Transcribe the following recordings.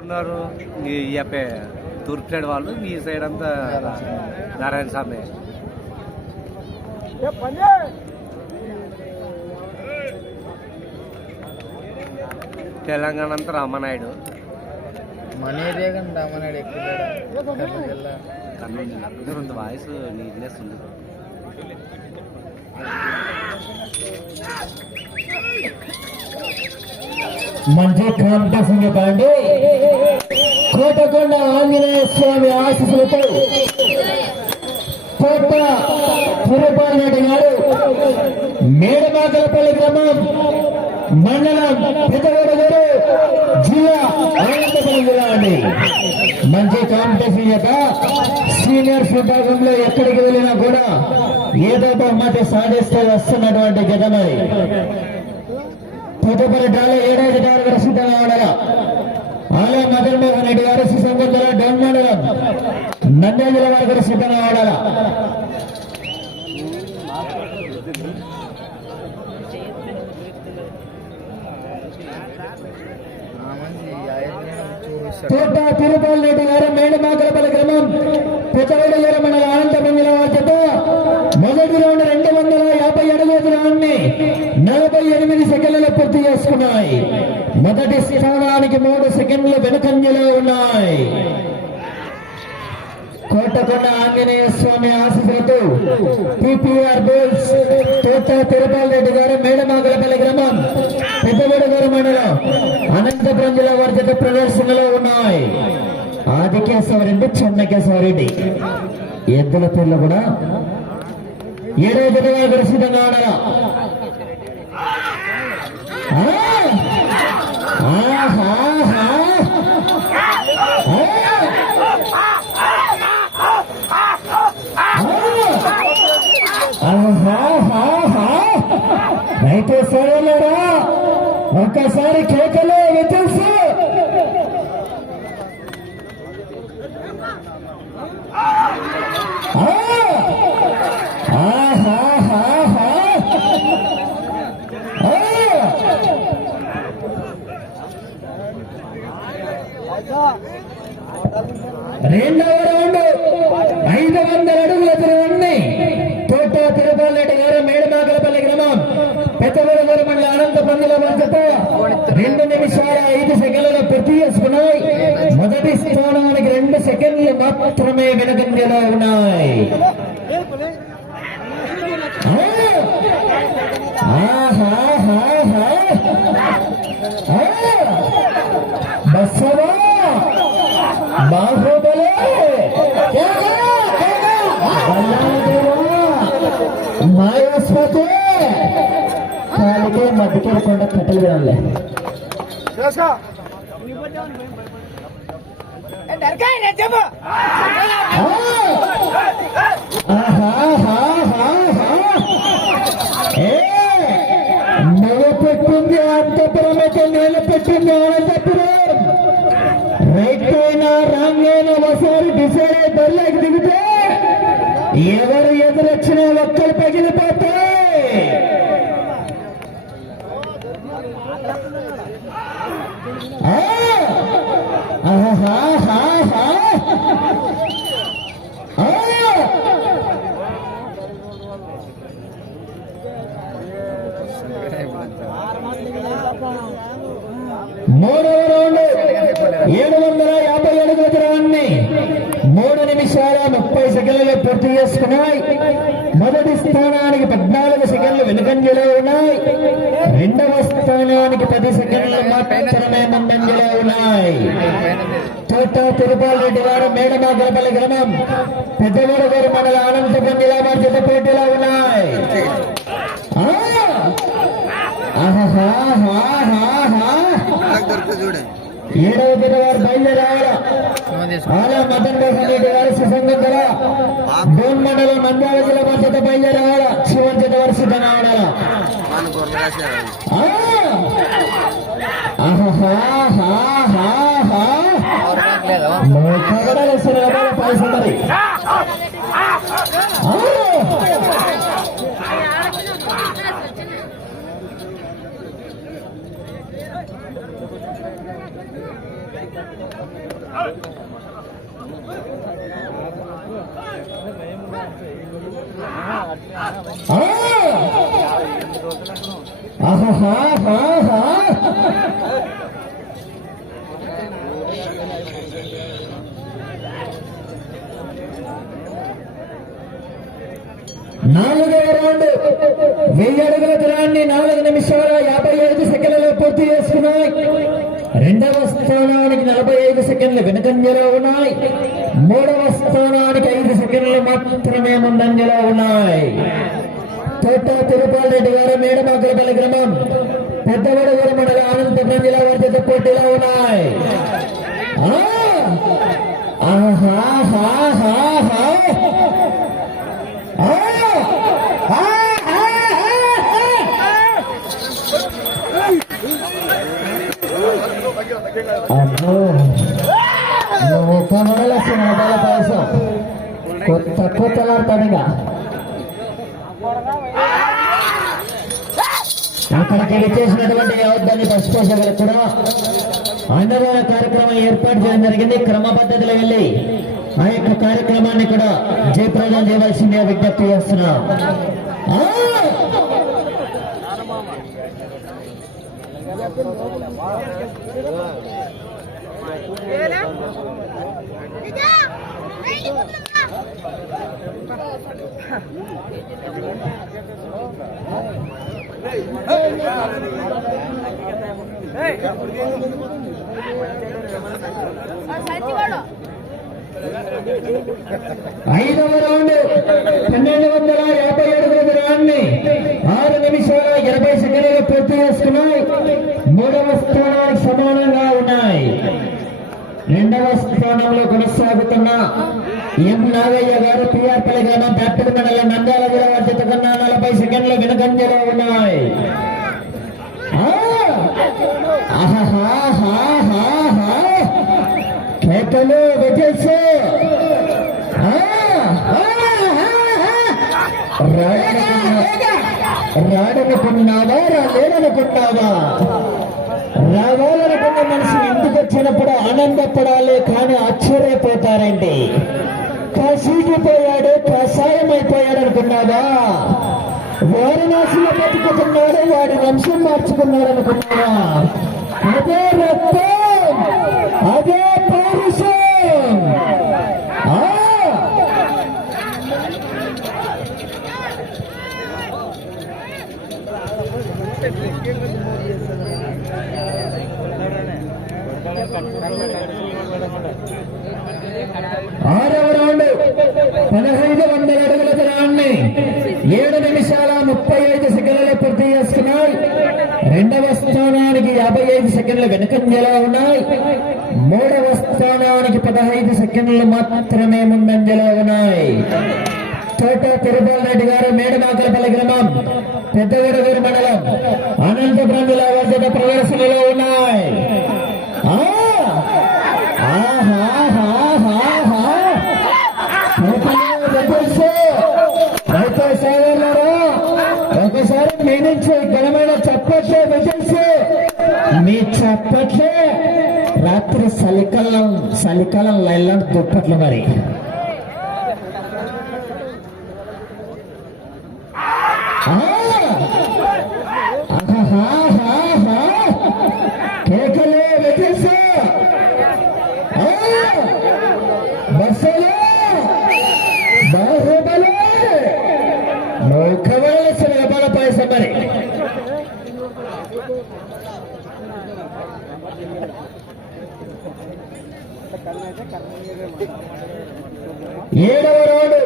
ఉన్నారు. ఈ అప్పే తూర్పు సైడ్ వాళ్ళు ఈ సైడ్ అంతా నారాయణ స్వామి. తెలంగాణ అంతా రామనాయుడు. మన ఏరియా కానీ రామనాయుడు ఎక్కువ కర్నూలు జిల్లా. కర్నూలు జిల్లా. కొంత వాయిస్ నీట్నెస్ ఉంది. మంచి కాంపిటీషన్ చెప్పండి కోటకొండ ఆంజనేయ స్వామి ఆశీస్సులతో కోట తిరుపాల్ రెడ్డి గారు మేడమాకలపల్లి గ్రామం మండలం పెద్దగూడ గారు జిల్లా అనంతపురం జిల్లా అండి. మంచి కాంపిటీషన్ యొక్క సీనియర్స్ విభాగంలో ఎక్కడికి వెళ్ళినా కూడా ఏదో బహుమతి సాధిస్తే వస్తున్నటువంటి గత తదుపరి డ్రాలో ఏడాది డ్రాలు కూడా సిద్ధంగా ఉండగా ఆలయ మదన్మోహన్ రెడ్డి గారు సుసంగతుల డౌన్ మండలం నంద్యాల వారు కూడా సిద్ధంగా ఉండాలా? తోట తిరుపతి రెడ్డి గారు మేడమాకలపల్లి గ్రామం పెద్దగూడ మండల అనంతపురం జిల్లా వారితో మొదటి రౌండ్ రెండు వందల యాభై అడుగుల దూరాన్ని నలభై ఎనిమిది సెకండ్ చేసుకున్నాయి. మొదటి స్థానానికి మూడు సెకండ్లు వెనుకంజలో ఉన్నాయి. కోటకొండ ఆంజనేయ స్వామి ఆశీస్సులతో టిపిఆర్ బోల్స్ తోట తిరుపతి రెడ్డి గారు మేడమాగలపల్లి గ్రామం పెద్దవేడు గారు మండలం అనంతపురం జిల్లా వారి జత ప్రదర్శనలో ఉన్నాయి. ఆదికేశవరెడ్డి చెన్నకేశవరెడ్డి. ఎద్దుల పేర్లు కూడా ఏడో జతగా కూడా ఆడారా ఉన్నారా ఆ! ఆహాహా! ఆ! ఆహాహాహా! అయితే సరేలేరా ఒక్కసారి కేకలు విధిస్తూ ఆ! ఆహాహాహా! ఆ! రెండవ రౌండ్ ఐదు వందల అడుగుల తిరువన్ని తోట తిరుపతి గారు మేడమాకలపల్లి గ్రామం పెద్దగూడ గారు మండల అనంతపురం జిల్లా రెండు నిమిషాల ఐదు సెకండ్లలో పూర్తి చేసుకున్నాయి. మొదటి స్థానానికి రెండు సెకండ్లు మాత్రమే వెనుకంజలో ఉన్నాయి. కట్టలు వినాలే పెట్టింది అంతపురం అయితే నేల పెట్టింది అనంతపురం రైట్ అయినా రాంగ్ అయినా ఒకసారి డిసైడ్ అయ్యి బరిలోకి దిగితే ఎవరు ఎదురొచ్చినా ఒక్కరు పగిలిపోతాయి ఆ! ఆహాహాహా! ఆ! మూడవ రౌండ్ ఏడు వందల యాభై అడుగుల దూరాన్ని మూడు నిమిషాల ముప్పై సెకండ్లలో పూర్తి చేసుకున్నాయి. మొదటి స్థానానికి పద్నాలుగు సెకండ్లు వెనుకంజలో ఉన్నాయి. రెండవ స్థానానికి పది సెకండ్లు మాత్రమే ముందంజలో ఉన్నాయి. తోట తిరుపాల్ రెడ్డి గారు మేడమాగలపల్లి గ్రామం పెద్దగూడ గారు మండల ఆనందపురం జిల్లా మార్చిన పోటీలో ఉన్నాయి. ఆ! ఆహాహాహాహా! చూడండి ఏడవ తేదీ వారు బయలుదేరావాలా ఆలా మదన్ మోహన్ రెడ్డి గారు సుసంగతుల డోన్ మండలం నంద్యాల జిల్లా మధ్యత బయలుదేరావాలా శివన్ చేత వారు పైసలు మరి. ఆ! ఆ ఆ! ఆహాహాహాహా! నాలుగవ రౌండ్. వెయ్యి అడుగుల దూరాన్ని నాలుగు నిమిషాల యాభై ఐదు సెకండ్లలో పూర్తి చేసుకున్నాయి. రెండవ స్థానానికి నలభై ఐదు సెకండ్లు వెనుకంజలో ఉన్నాయి. మూడవ స్థానానికి ఐదు సెకండ్లు మాత్రమే ముందంజలో ఉన్నాయి. తోట తిరుపాల్ రెడ్డి గారు మేడమాకులపల్లి గ్రామం. పెద్దవడగూరు మండల అనంతపురం జిల్లా వర్ధిత పోటీలో ఉన్నాయి. ఆహా. అబ్బో నువ్వు కమలసిన మొదల పాయసం కొత్త కొత్త కొత్తలాడతాడుగా అక్కడికి చేసినటువంటి వ్యవధాన్ని పసిపోసేవారు కూడా అన్నదాన కార్యక్రమం ఏర్పాటు చేయడం జరిగింది క్రమ పద్ధతిలో వెళ్ళి ఆ యొక్క కార్యక్రమాన్ని కూడా జయప్రదం చేయవలసిందే విజ్ఞప్తి చేస్తున్నాం ఆ! ఐదవ రౌండ్ పన్నెండు వందల యాభై అడుగుల దూరాన్ని ఆరు నిమిషాల ఇరవై సెకండ్లు పూర్తి చేసుకున్నాయి. మూడవ స్థానానికి సమానంగా ఉన్నాయి రెండవ స్థానంలో కొనసాగుతున్న ఎం నాగయ్య గారు పిఆర్పల్లి గ్రామం బ్యాటరీ మండలం నంద్యాల జిల్లా వర్జిత కన్నా నలభై సెకండ్లు వెనుకంజలో ఉన్నాయి ఆ! ఆహాహాహాహాహా! కేకలు విజిల్స్ ఆ! రాడనుకున్నావా రాలేదనుకున్నావా రావాలనుకున్న మనిషి ఇంటికి వచ్చినప్పుడు ఆనందపడాలి కానీ ఆశ్చర్యపోతారండి. కసిగిపోయాడు కషాయం అయిపోయాడు అనుకున్నావా? వారణాసిలో బతుకుతున్నాడు వాడి వంశం మార్చుకున్నాడు అనుకున్నావా? అదే రక్తం అదే పౌరుషం ఆ! ఆరవ రౌండ్ పదహైదు వందల అడుగుల దూరాన్ని ఏడు నిమిషాల ముప్పై ఐదు సెకండ్లలో పూర్తి చేసుకున్నాయి. రెండవ స్థానానికి యాభై ఐదు సెకండ్ల వెనుకంజలో ఉన్నాయి. మూడవ స్థానానికి పదహైదు సెకండ్లు మాత్రమే ముందంజలో ఉన్నాయి. తోట తిరుపతి రెడ్డి గారు మేడమాకలపల్లి గ్రామం పెద్దగడగూరు మండలం అనంతపురం జిల్లా వర్గ ప్రదర్శనలో ఉన్నాయి ఆ! ఆహాహాహాహా! రూపాయలు రూపాయలు. రైతు సోదరులారా, ఒకసారి మీ నుంచి ఘనమైన చప్పట్లే విజల్స్ మీ చప్పట్లే రాత్రి చలికాలం చలికాలం లైలాంటి దుప్పట్లు మరి ఆ! ఆహాహాహాహా! కేకలే విజల్స్ బస్సులో బాహుబలి లోకవలసిన బల పాయసం మరి ఏడవ రోడ్డు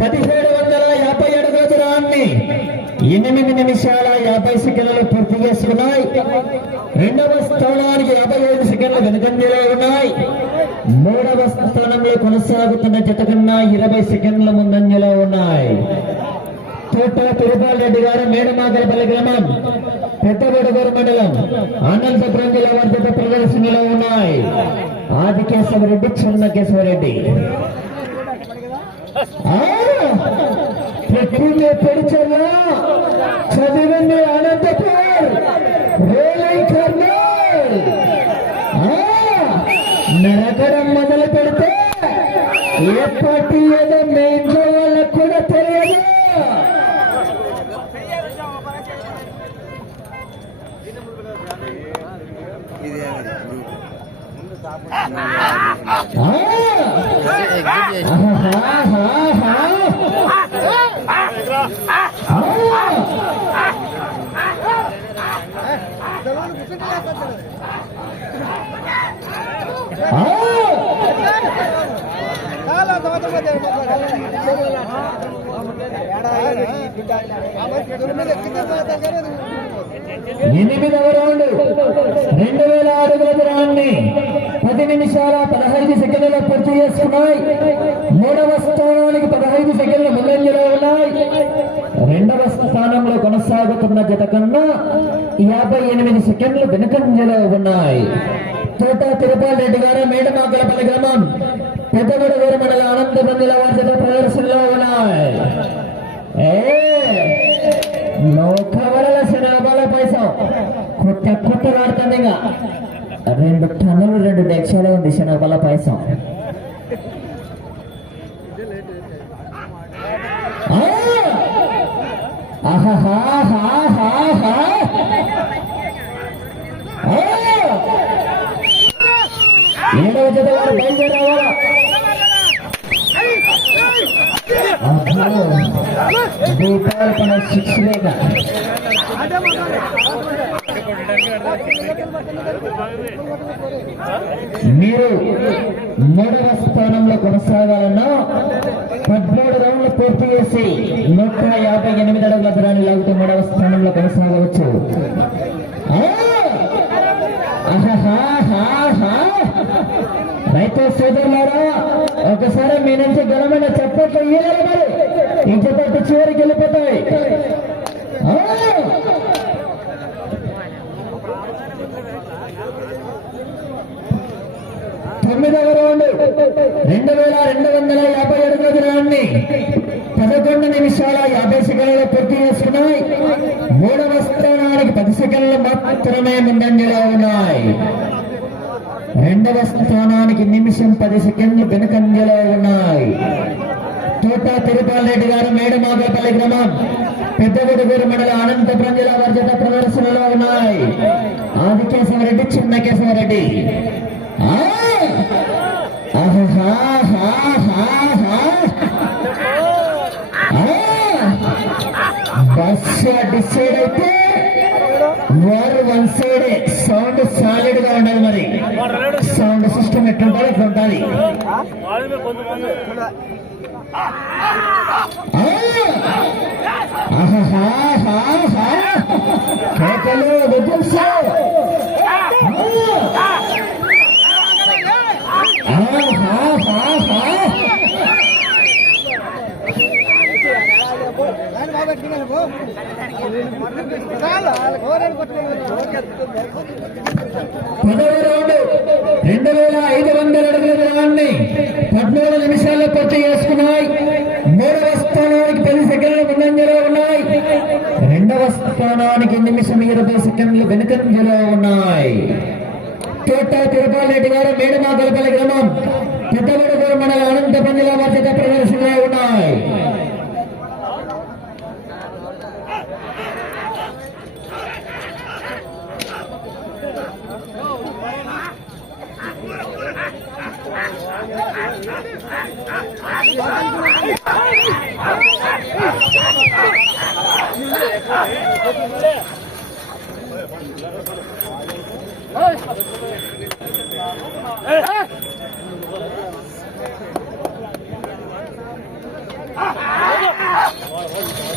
పదిహేడు వందల యాభై అడుగుల దూరాన్ని ఎనిమిది నిమిషాల యాభై సెకండ్లు పూర్తి చేసుకున్నాయి రెండవ స్థానానికి యాభై ఐదు సెకండ్లు వెనుకంజలో ఉన్నాయి. మూడవ స్థానంలో కొనసాగుతున్న జత కన్నా ఇరవై సెకండ్ల ముందంజలో ఉన్నాయి. తోట తిరుపాల్ రెడ్డి గారు మేడమాగలపల్లి గ్రామం పెద్దగొడగూరు మండలం అనంతపురం జిల్లా వర్ధిత ప్రదర్శనలో ఉన్నాయి. ఆదికేశవరెడ్డి చిన్నకేశవరెడ్డి ఆ! పెట్టింది చదివింది అనంతపూర్ రేలై కర్నూల్ నరకడం మొదలు పెడితే ఏ పార్టీ ఏదో మీ ఇంట్లో వాళ్ళకు కూడా తెలియదు ఆ! ఎనిమిదవ రౌండ్. రెండు వేల అడుగుల దూరాన్ని పది నిమిషాల పదహైదు సెకండ్లలో పూర్తి చేసుకున్నాయి. మూడవ స్థానానికి పదహైదు సెకండ్లు ముందంజలో ఉన్నాయి. రెండవ స్థానంలో కొనసాగుతున్న జత కన్నా యాభై ఎనిమిది సెకండ్లు వెనుకంజలో ఉన్నాయి. తోట తిరుపాల్ రెడ్డి గారు మేడమాకలపల్లి గ్రామం పెద్దగూడూరు మండల అనంతపురం జిల్లా వారి జత ప్రదర్శనలో ఉన్నాయి. ఏ శనాభాల పైసా కొత్త కొత్త వాడుతుంది ఇంకా రెండు టన్నులు రెండు డెక్షాలు ఉంది శనాభాల పైసా ఏడవ జత వారు బయలుదేరావాలా రూపాయలు పన సిక్స్ మీరు మూడవ స్థానంలో కొనసాగాలన్నా పద్మూడు రౌండ్లు పూర్తి చేసి నూట యాభై ఎనిమిది అడుగుల దూరాన్ని లాగుతూ మూడవ స్థానంలో కొనసాగవచ్చు. రైతు సోదరులారా ఒకసారి మీ నుంచి గలమైన చప్పట్లు ఇవ్వాలి మరి. ఇంత చివరికి వెళ్ళిపోతాయి ఆ! తొమ్మిదవ రౌండ్. రెండు వేల రెండు వందల యాభై అడుగుల దూరాన్ని పదకొండు నిమిషాల యాభై సెకండ్లు పూర్తి చేసుకున్నాయి. మూడవ స్థానానికి పది సెకండ్లు మాత్రమే ముందంజలో ఉన్నాయి. రెండవ స్థానానికి నిమిషం పది సెకండ్లు వెనుకంజలో ఉన్నాయి. తోట తిరుపాల్ రెడ్డి గారు మేడమాగపల్లి గ్రామం పెద్దగుడుగూరు మండల అనంతపురం జిల్లా వర్జత ప్రదర్శనలో ఉన్నాయి. ఆదికేశవరెడ్డి చిన్న కేశవరెడ్డి బస్సు డిసైడ్ అయితే వారు వన్ సైడ్ సౌండ్ సాలిడ్గా ఉండాలి మరి సౌండ్ సిస్టమ్ ఎట్లుంటారో అట్లా ఉండాలి ఆ! కేకలు విజిల్స్ ఆహాహాహా! రెండు వేల ఐదు వందల అడుగుల దూరాన్ని పద్నాలుగు నిమిషాల్లో పూర్తి చేసుకున్నాయి మూడవ స్థానానికి పది సెకండ్లు ముందంజలో ఉన్నాయి రెండవ స్థానానికి నిమిషం ఇరవై సెకండ్లు వెనుకంజలో ఉన్నాయి తోట తిరుపాల్ రెడ్డి గారు మేడమా గొలపల్లి గ్రామం పెద్దగూడూరు మండల అనంతపురం జిల్లా మధ్య ప్రదర్శనలో ఉన్నాయి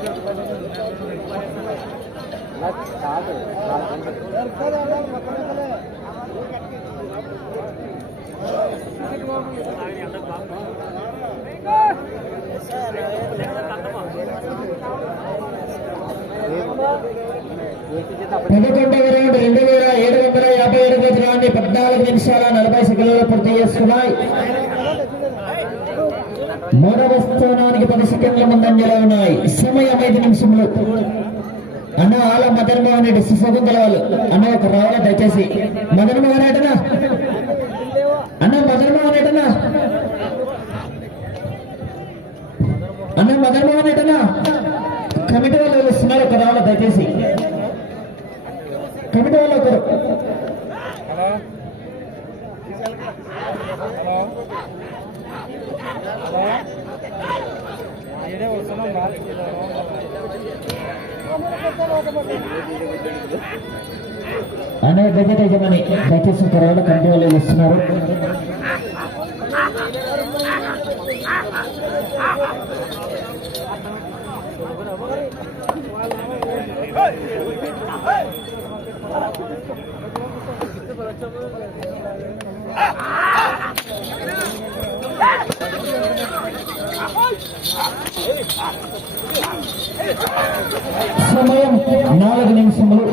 పదకొండవ రౌండ్ రెండు వేల ఏడు వందల యాభై ఏడు రోజుల పద్నాలుగు నిమిషాల నలభై సెకండ్లలో పూర్తి చేస్తున్నాయి మూడవ స్థానానికి పది సెకండ్ల ముందంజలో ఉన్నాయి? సమయం ఐదు నిమిషములు. అన్న వాళ్ళ మదన్ మోహన్ రెడ్డి సుశకుంతల వాళ్ళు అన్న ఒక రావాల దయచేసి. మదన్ మోహన్ రెడ్డినా? అన్న మదన్ మోహన్ రెడ్డినా? అన్న మదన్ మోహన్ రెడ్డినా? కమిటీ వాళ్ళు వస్తున్నారు ఒక రావాల దయచేసి. కమిటీ వాళ్ళు ఒకరు. అనే దగ్గర యజమాని దయచేసి ఒక రావాల కమిటీ వాళ్ళు సమయం నాలుగు నిమిషములు.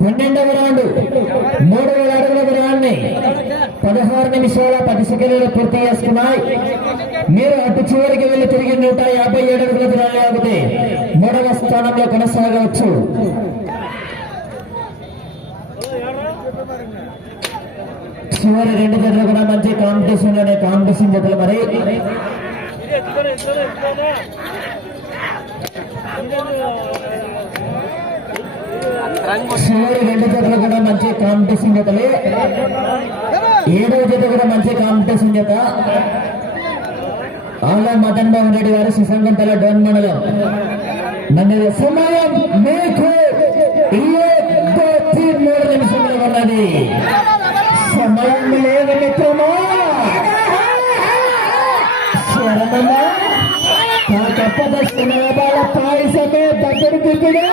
పన్నెండవ రౌండ్. మూడు వేల నిమిషాల పది సెకండ్లు పూర్తి చేసుకున్నాయి. మీరు అటు చివరికి వెళ్ళి తిరిగి నూట యాభై ఏడు అడుగుల దూరాన్ని ఆగితే మూడవ స్థానంలో కొనసాగవచ్చు. చివరి రెండు జట్లు కూడా మంచి కాంపిటీషన్లోనే కాంపిటీషన్ జట్లు మరి. చివరి రెండు జట్లు కూడా మంచి కాంపిటీషన్ జతలే ఏడో జత కూడా మంచి కాంపిటీషన్ జత ఆలా మదన్ మోహన్ రెడ్డి గారు సుసంగంతల డోన్ మండలం. నన్ను సమయం మీకు మూడు నిమిషంలో ఉన్నది. సమయం లేదు మిత్రమా? శరణమా కాకపోతే సినిమాల పాయసమే దగ్గర దిగుడే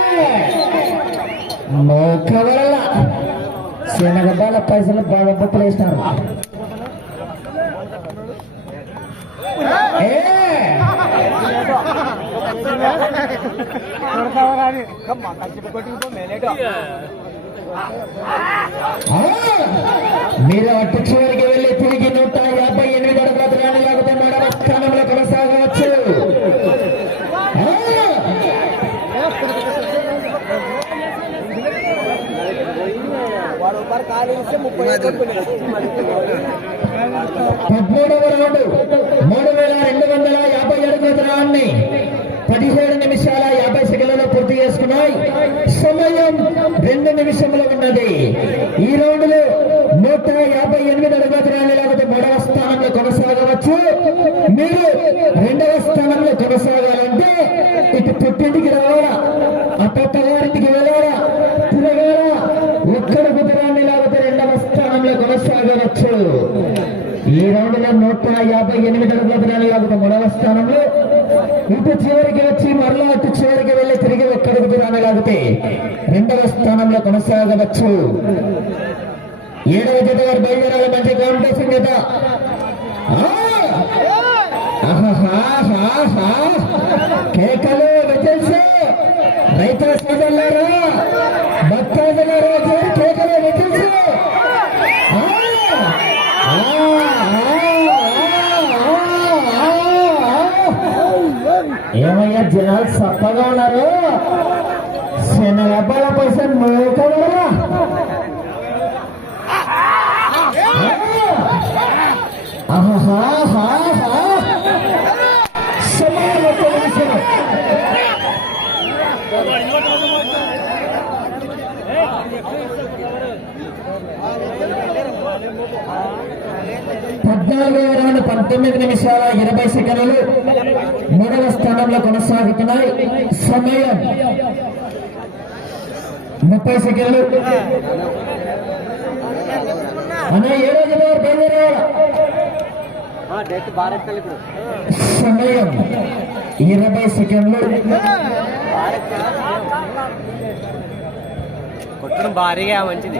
మోక శనగబాల పైసలు బాగా బొప్పలు వేసినారు మీరు అట్టు చివరికి వెళ్ళి తిరిగి నూట యాభై ఎనిమిది అడుగుల దూరాన్ని లేకపోతే మూడవ స్థానంలో కొనసాగవచ్చు ఆ! పదమూడవ రౌండ్ మూడు వేల రెండు వందల యాభై అడుగుల దూరాన్ని పదిహేడు నిమిషాల యాభై సెకండ్లలో పూర్తి చేసుకున్నాయి. సమయం రెండు నిమిషంలో ఉన్నది. ఈ రౌండ్లో నూట యాభై ఎనిమిది అడుగుల దూరాన్ని లేకపోతే మూడవ స్థానంలో కొనసాగవచ్చు. మీరు రెండవ స్థానంలో కొనసాగాలంటే ఇటు పుట్టింటికి రావాలా? అప్పట్ట వెళ్ళారా వెళ్ళాలా? తిరగాలా? ఒక్కడ కుదర కొనసాగవచ్చు ఈ రౌండ్లో నూట యాభై ఎనిమిది అడుగుల దూరాన్ని మూడవ స్థానంలో ఇటు చివరికి వచ్చి మరలా అటు చివరికి వెళ్ళి తిరిగి ఒక్కడికి దూరాన్ని రెండవ స్థానంలో కొనసాగవచ్చు. ఏడవ జత గారు బయలుదేరాలి మంచి కాంపిటీషన్ జత. కేకలు విజిల్స్ రైతు సోదరులారా భక్తాదుల రోజు కేకలు విజిల్స్ ఆ! ఆ! ఆ! ఆ! ఆ! ఏమయ్యా జనాలు సప్పగా ఉన్నారు శనగబ్బాల పైసలు మోకవరా సమయంలో రౌండ్ పంతొమ్మిది నిమిషాల ఇరవై సెకండ్లు మూడవ స్థానంలో కొనసాగుతున్నాయి. సమయం ముప్పై సెకండ్లు. అన్న సమయం ఇరవై సెకండ్లు. కొట్టడం భారీగా మంచిది.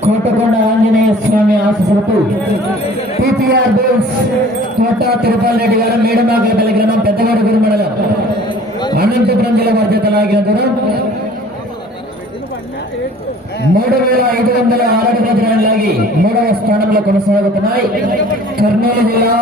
కోటకొండ ఆంజనేయ స్వామి ఆశీస్సులతో పిపిఆర్ బిల్స్ కోట తిరుపతి రెడ్డి గారు మేడమాగ గ్రామం పెద్దవాడు గురు మండలం అనంతపురం జిల్లా మధ్య లాగిన దూరం మూడు వేల ఐదు వందల ఆరు గజాలు లాగి మూడవ స్థానంలో కొనసాగుతున్నాయి. కర్నూలు జిల్లా